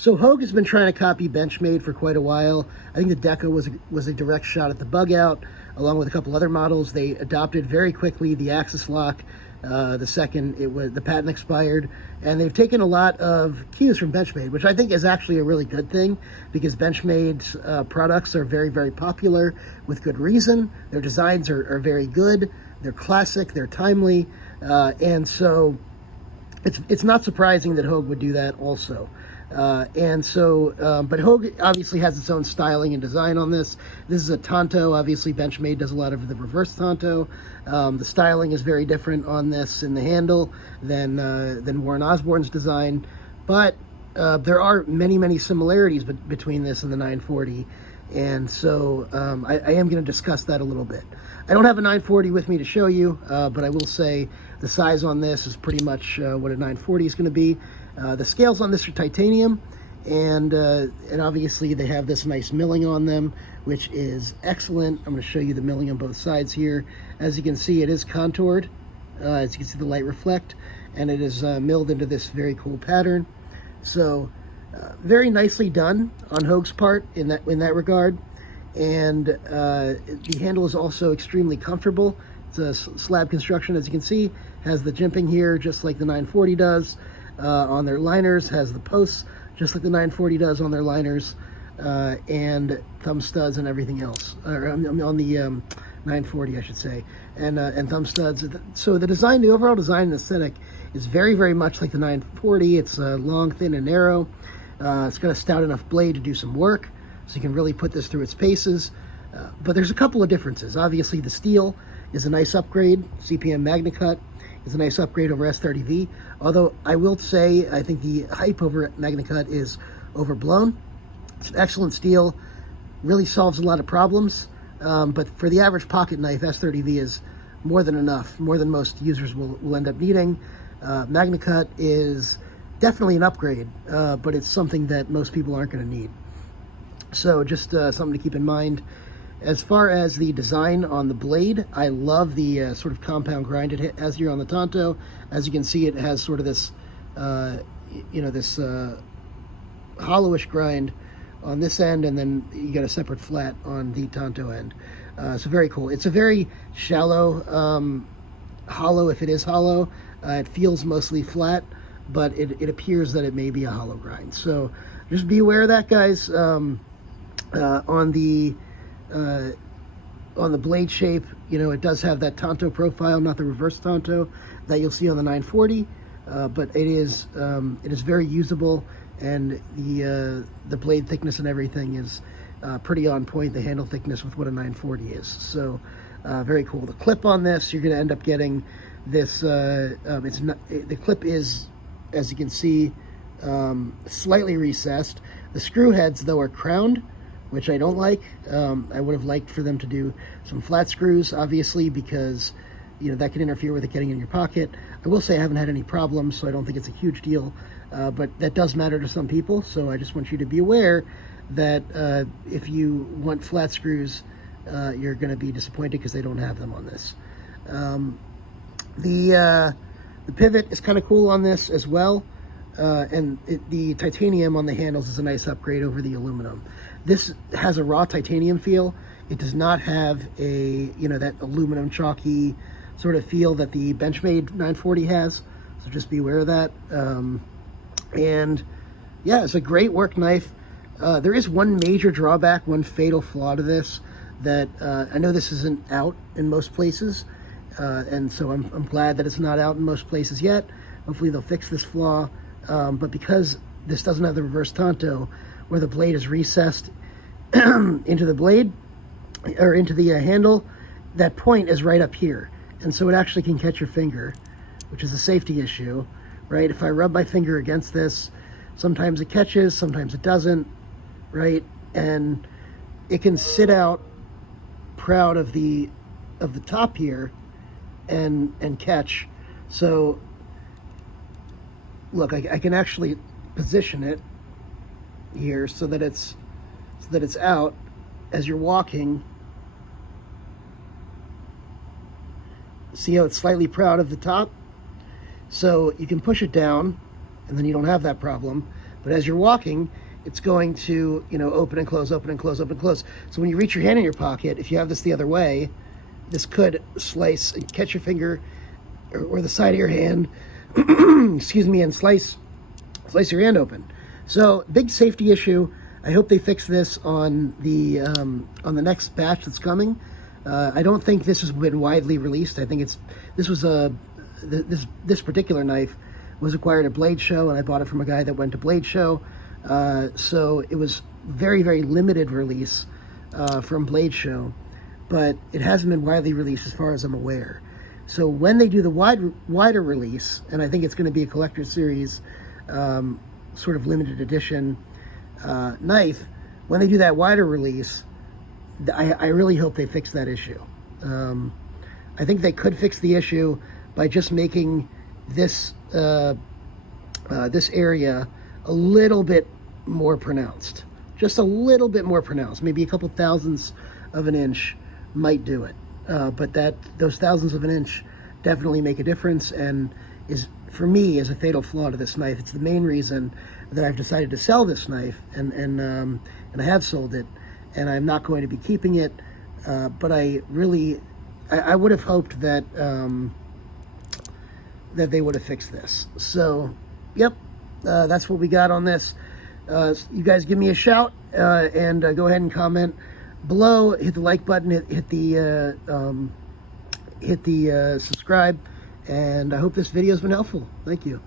So Hogue has been trying to copy Benchmade for quite a while. I think the Deca was a direct shot at the bug out, along with a couple other models. They adopted very quickly the axis lock. The second the patent expired, and they've taken a lot of cues from Benchmade, which I think is actually a really good thing, because Benchmade's products are very, very popular with good reason. Their designs are very good. They're classic. They're timely, and so it's not surprising that Hogue would do that also. But Hogue obviously has its own styling and design on this. This is a Tonto. Obviously, Benchmade does a lot of the reverse Tonto. The styling is very different on this in the handle than Warren Osborne's design. But there are many, many similarities between this and the 940. And so I am going to discuss that a little bit. I don't have a 940 with me to show you, but I will say the size on this is pretty much what a 940 is going to be. The scales on this are titanium, and obviously they have this nice milling on them, which is excellent. I'm going to show you the milling on both sides here. As you can see, it is contoured. As you can see, the light reflect, and it is milled into this very cool pattern. So very nicely done on Hogue's part in that regard. And the handle is also extremely comfortable. It's a slab construction, as you can see. Has the jimping here, just like the 940 does. On their liners, has the posts, just like the 940 does on their liners, and thumb studs and everything else. On the 940, I should say, and thumb studs. So the design, the overall design and aesthetic is very, very much like the 940. It's long, thin, and narrow. It's got a stout enough blade to do some work, so you can really put this through its paces. But there's a couple of differences. Obviously, the steel is a nice upgrade. CPM Magnacut is a nice upgrade over S30V. Although I will say, I think the hype over Magnacut is overblown. It's an excellent steel, really solves a lot of problems. But for the average pocket knife, S30V is more than enough, more than most users will end up needing. Magnacut is definitely an upgrade, but it's something that most people aren't going to need. So just something to keep in mind. As far as the design on the blade, I love the sort of compound grind it has here on the Tonto. As you can see, it has sort of this, this hollowish grind on this end, and then you got a separate flat on the Tonto end. So very cool. It's a very shallow hollow, if it is hollow. It feels mostly flat, but it appears that it may be a hollow grind. So just be aware of that, guys. On the blade shape, it does have that Tonto profile, not the reverse Tonto that you'll see on the 940, but it is very usable, and the blade thickness and everything is pretty on point. The handle thickness with what a 940 is, so very cool. The clip on this, you're going to end up getting this. The clip is, as you can see, slightly recessed. The screw heads, though, are crowned, which I don't like. I would have liked for them to do some flat screws, obviously, because that can interfere with it getting in your pocket. I will say I haven't had any problems, so I don't think it's a huge deal, but that does matter to some people, so I just want you to be aware that if you want flat screws, you're going to be disappointed because they don't have them on this. The pivot is kind of cool on this as well, and the titanium on the handles is a nice upgrade over the aluminum. This has a raw titanium feel. It does not have that aluminum chalky sort of feel that the Benchmade 940 has. So just be aware of that. And yeah, it's a great work knife. There is one major drawback, one fatal flaw to this, that I know this isn't out in most places. And so I'm glad that it's not out in most places yet. Hopefully they'll fix this flaw. But because this doesn't have the reverse Tonto, where the blade is recessed into the blade, or into the handle, that point is right up here. And so it actually can catch your finger, which is a safety issue, right? If I rub my finger against this, sometimes it catches, sometimes it doesn't, right? And it can sit out proud of the top here and catch. So look, I can actually position it here so that it's out as you're walking. See how it's slightly proud of the top? So you can push it down, and then you don't have that problem. but as you're walking, it's going to, you know, open and close, open and close, open and close. So when you reach your hand in your pocket, if you have this the other way, this could slice and catch your finger or the side of your hand, excuse me, and slice your hand open. So big safety issue. I hope they fix this on the next batch that's coming. I don't think this has been widely released. I think this particular knife was acquired at Blade Show, and I bought it from a guy that went to Blade Show. So it was very, very limited release from Blade Show, but it hasn't been widely released as far as I'm aware. So when they do the wider release, and I think it's going to be a collector series, sort of limited edition knife, when they do that wider release, I really hope they fix that issue. I think they could fix the issue by just making this this area a little bit more pronounced, just a little bit more pronounced. Maybe a couple thousandths of an inch might do it, but those thousandths of an inch definitely make a difference, and is, for me, is a fatal flaw to this knife. It's the main reason that I've decided to sell this knife, and I have sold it, and I'm not going to be keeping it. But I would have hoped that that they would have fixed this. So, yep, that's what we got on this. You guys give me a shout, and go ahead and comment below. Hit the like button. Hit the subscribe. And I hope this video has been helpful. Thank you.